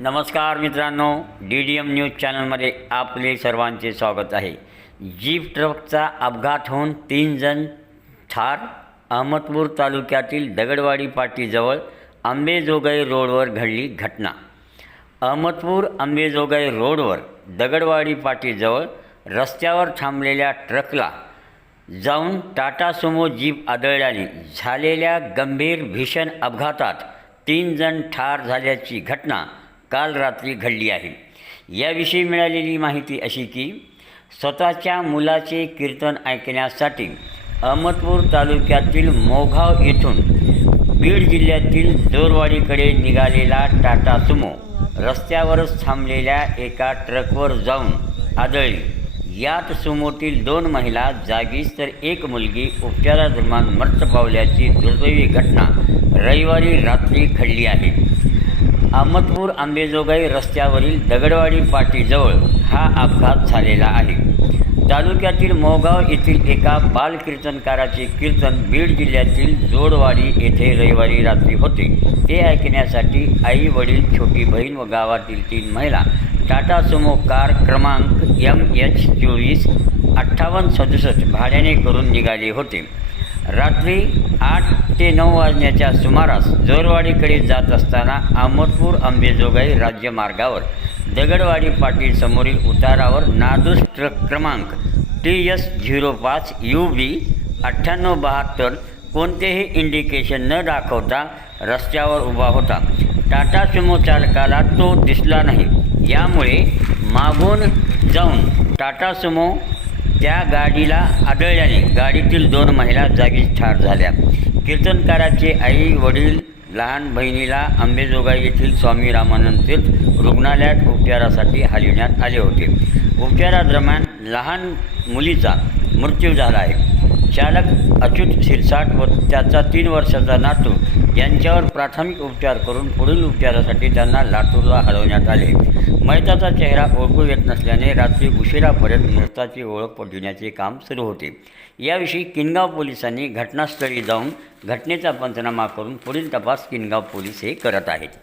नमस्कार मित्रांनो D D M news चॅनलमध्ये आपले सर्वांचे स्वागत आहे. जीप ट्रकचा अपघात होऊन तीन जण ठार. अहमदपूर तालुक्यातील दगडवाडी पाटीजवळ आंबेजोगाई रोडवर घडली घटना. अहमदपूर आंबेजोगाई रोडवर दगडवाडी पाटीजवळ रस्त्यावर थांबलेल्या ट्रकला जाऊन टाटा सुमो जीप आदळल्याने झालेल्या गंभीर भीषण अपघातात तीन जण ठार झाल्याची घटना काल रात्री घडली आहे. याविषयी मिळालेली माहिती अशी की स्वतःच्या मुलाचे कीर्तन ऐकण्यासाठी अहमदपूर तालुक्यातील मोघाव येथून बीड जिल्ह्यातील दोरवाडीकडे निघालेला टाटा सुमो रस्त्यावरच थांबलेल्या एका ट्रकवर जाऊन आदळली. यात सुमोतील दोन महिला जागीच तर एक मुलगी उपचारादरम्यान मृत पावल्याची दुर्दैवी घटना रविवारी रात्री घडली आहे. अहमदपूर आंबेजोगाई रस्त्यावरील दगडवाडी पाटीजवळ हा अपघात झालेला आहे. तालुक्यातील मोगाव येथील एका बालकीर्तनकाराचे कीर्तन बीड जिल्ह्यातील जोडवाडी येथे रविवारी रात्री होते. ते ऐकण्यासाठी आई वडील छोटी बहीण व गावातील तीन महिला टाटा सुमो कार क्रमांक एम एच चोवीस अठ्ठावन्न सदुसष्ट भाड्याने करून निघाले होते. रात्री आठ ते नऊ वाजण्याच्या सुमारास जोरवाडीकडे जात असताना अहमदपूर अंबेजोगाई राज्यमार्गावर दगडवाडी पाटील समोरील उतारावर नादूस ट्रक क्रमांक टी एस झिरो पाच यू बी अठ्ठ्याण्णव बहात्तर कोणतेही इंडिकेशन न दाखवता रस्त्यावर उभा होता. टाटा सुमो चालकाला तो दिसला नाही. यामुळे मागून जाऊन टाटा सुमो त्या गाडीला आदळल्याने गाडीतील दोन महिला जागीच ठार झाल्या. कीर्तनकाराचे आई वडील लहान बहिणीला अंबेजोगाई येथील स्वामी रामानंद तीर्थ रुग्णालयात उपचारासाठी हलविण्यात आले होते. उपचारादरम्यान लहान मुलीचा मृत्यू झाला आहे. चालक अच्युत शिरसाट व त्याचा तीन वर्षाचा नातू यांच्यावर प्राथमिक उपचार करून पुढील उपचारासाठी त्यांना लातूरला हलवण्यात आले. मयताचा चेहरा ओळखू येत नसल्याने रात्री उशिरापर्यंत मृताची ओळख पटविण्याचे काम सुरू होते. याविषयी किनगाव पोलिसांनी घटनास्थळी जाऊन घटनेचा पंचनामा करून पुढील तपास किनगाव पोलीस हे करत आहेत.